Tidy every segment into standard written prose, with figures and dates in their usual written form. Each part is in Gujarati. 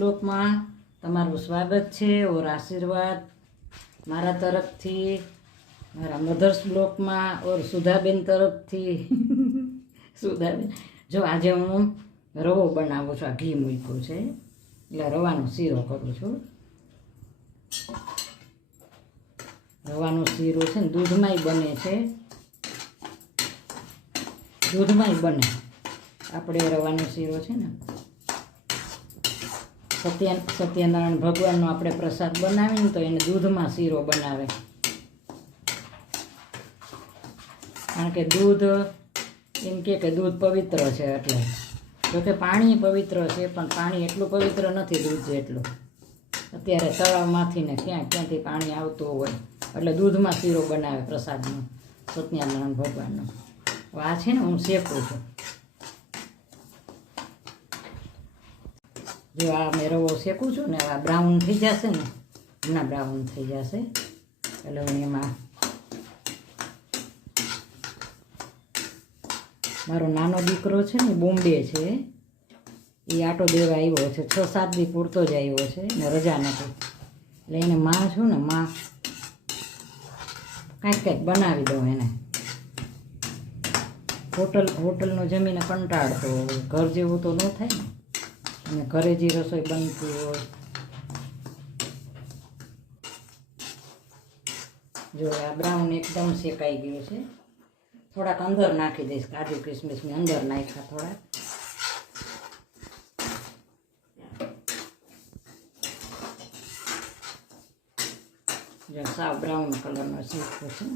બ્લોગમાં તમારું સ્વાગત છે ઓર આશીર્વાદ મારા તરફથી, મારા મધર્સ બ્લોગમાં ઓર સુધાબેન તરફથી. સુધાબેન જો આજે હું રવો બનાવું છું. આ ઘી મૂક્યું છે એટલે રવાનો શીરો કરું છું. રવાનો શીરો છે ને દૂધમાંય બને છે, દૂધમાંય બને. આપણે રવાનો શીરો છે ને સત્યનારાયણ ભગવાનનો આપણે પ્રસાદ બનાવીને તો એને દૂધમાં શીરો બનાવે, કારણ કે દૂધ એમ કે દૂધ પવિત્ર છે. એટલે જોકે પાણી પવિત્ર છે પણ પાણી એટલું પવિત્ર નથી દૂધ જેટલું. અત્યારે તળાવમાંથી ને ક્યાંથી પાણી આવતું હોય એટલે દૂધમાં શીરો બનાવે પ્રસાદનો સત્યનારાયણ ભગવાનનો. આ છે ને હું શેકું છું. જો આ મેં રવો શેકું છું ને આ બ્રાઉન થઈ જશે ને, ઘણા બ્રાઉન થઈ જશે એટલે હું એમાં મારો નાનો દીકરો છે ને બોમ્બે છે, એ આટો દેવા આવ્યો છે. 6-7 દી પૂરતો જ આવ્યો છે ને રજા નથી એટલે એને માં છું ને માં કાંઈક બનાવી દઉં એને. હોટલનો જમીને કંટાળતો હોય, ઘર જેવું તો ન થાય ને. અને ઘરે જે રસોઈ બનતી હોય. જો આ બ્રાઉન એકદમ શેકાઈ ગયું છે. થોડાક અંદર નાખી દઈશ, કાજુ કિસમિસની અંદર નાખ્યા થોડાક. જો સાવ બ્રાઉન કલરનો શેકો છે.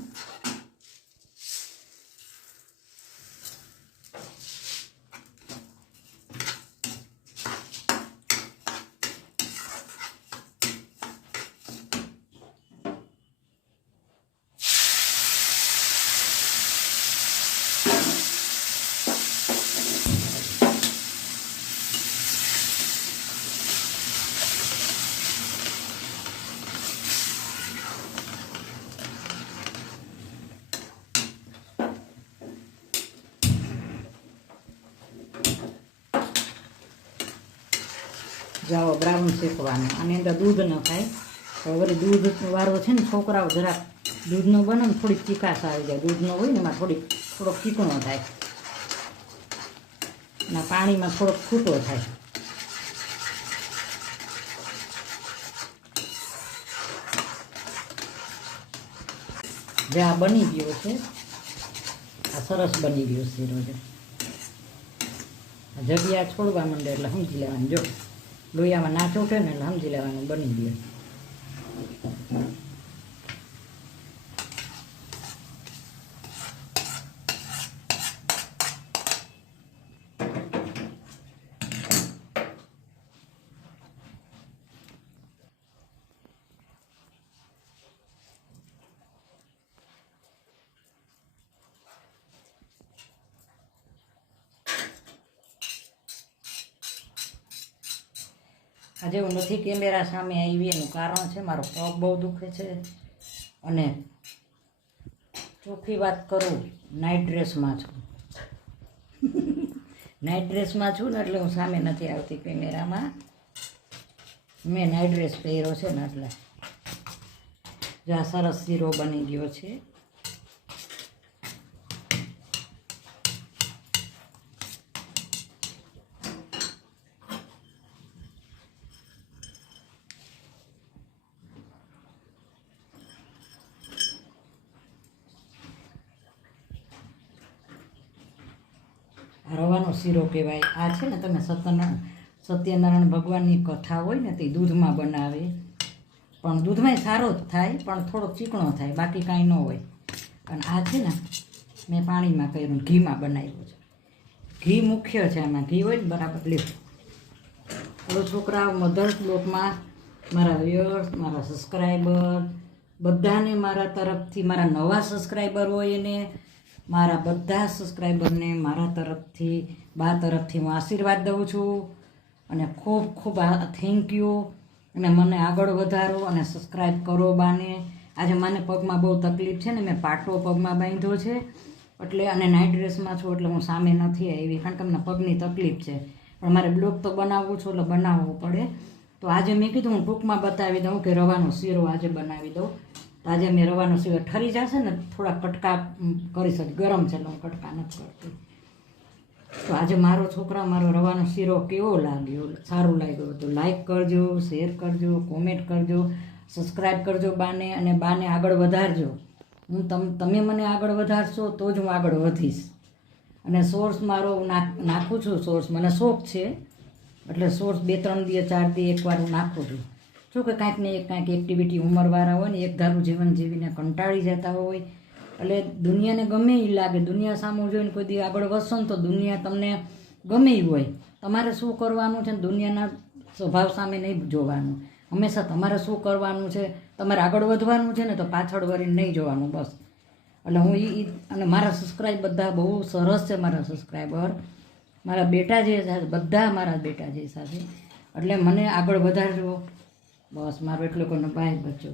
જાઓ બ્રાઉન શેકવાનું. આની અંદર દૂધ ન ખાય તો વળી દૂધ વાળો છે ને છોકરાઓ જરાક દૂધનો બને ને થોડીક ચીકાશ આવી જાય. દૂધનો હોય ને એમાં થોડોક ચીકણો થાય અને પાણીમાં થોડોક છૂટો થાય. જે આ બની ગયો છે, આ સરસ બની ગયો શીરો. છે જગ્યા છોડવા માંડે એટલે સમજી લેવાનું. જો લોહીયામાં ના ચોટે ને એટલે સમજી લેવાનું બની ગયું. આજે હું નથી કેમેરા સામે આવી એનું કારણ છે મારો પગ બહુ દુખે છે. અને ચોખ્ખી વાત કરું, નાઇટ ડ્રેસમાં છું. નાઇટ ડ્રેસમાં છું ને એટલે હું સામે નથી આવતી કેમેરામાં. મેં નાઇટ ડ્રેસ પહેર્યો છે ને એટલે. જો આ સરસ શીરો બની ગયો છે. રવાનો શીરો કહેવાય. આ છે ને તમે સત્યનારાયણ ભગવાનની કથા હોય ને તે દૂધમાં બનાવે, પણ દૂધમાંય સારો જ થાય પણ થોડોક ચીકણો થાય, બાકી કાંઈ ન હોય. અને આ છે ને મેં પાણીમાં કર્યું, ઘીમાં બનાવ્યું છે. ઘી મુખ્ય છે આમાં. ઘી હોય ને બરાબર લીધું. હવે છોકરા મધર્સ બ્લોગમાં મારા વ્યુઅર્સ, મારા સબસ્ક્રાઈબર બધાને મારા તરફથી, મારા નવા સબસ્ક્રાઈબર હોય એને મારા બધા સબસ્ક્રાઈબરને મારા તરફથી, બા તરફથી હું આશીર્વાદ દઉં છું. અને ખૂબ ખૂબ થેન્ક યુ. અને મને આગળ વધારો અને સબસ્ક્રાઈબ કરો બાને. આજે મને પગમાં બહુ તકલીફ છે ને મેં પાટો પગમાં બાંધ્યો છે એટલે, અને નાઇટ ડ્રેસમાં છું એટલે હું સામે નથી આવી, કારણ કે મને પગની તકલીફ છે. પણ મારે બ્લોગ તો બનાવવું છું એટલે બનાવવું પડે. તો આજે મેં કીધું હું ટૂંકમાં બતાવી દઉં કે રવાનો શીરો આજે બનાવી દઉં. તો આજે મેં રવાનો શીરો ઠરી જશે ને થોડા કટકા કરી શકે, ગરમ છે એટલે હું કટકા નથી કરતી. તો આજે મારો છોકરા મારો રવાનો શીરો કેવો લાગ્યો, સારું લાગ્યો તો લાઈક કરજો, શેર કરજો, કોમેન્ટ કરજો, સબસ્ક્રાઈબ કરજો બાને, અને બાને આગળ વધારજો. તમે મને આગળ વધારશો તો જ હું આગળ વધીશ. અને સોર્સ મારો નાખું છું, સોર્સ મને શોખ છે એટલે સોર્સ 2-3 દી 4 દી એકવાર હું નાખું છું. જો કે કાંઈક ને કાંઈક એક્ટિવિટી ઉંમરવાળા હોય ને એક ધારું જીવન જીવીને કંટાળી જતા હોય, એટલે દુનિયાને ગમે એ લાગે, દુનિયા સામું જોઈને કોઈ દી આગળ વધશો ને તો દુનિયા તમને ગમે એ હોય. તમારે શું કરવાનું છે ને દુનિયાના સ્વભાવ સામે નહીં જોવાનું, હંમેશા તમારે શું કરવાનું છે, તમારે આગળ વધવાનું છે ને તો પાછળ વળીને નહીં જોવાનું બસ. એટલે હું અને મારા સબસ્ક્રાઈબ બધા બહુ સરસ છે, મારા સબસ્ક્રાઈબર મારા બેટા જે સાથે, બધા મારા બેટા જે સાથે, એટલે મને આગળ વધારજો બસ. મારો એટલો કોઈનો બાય બચ્ચો.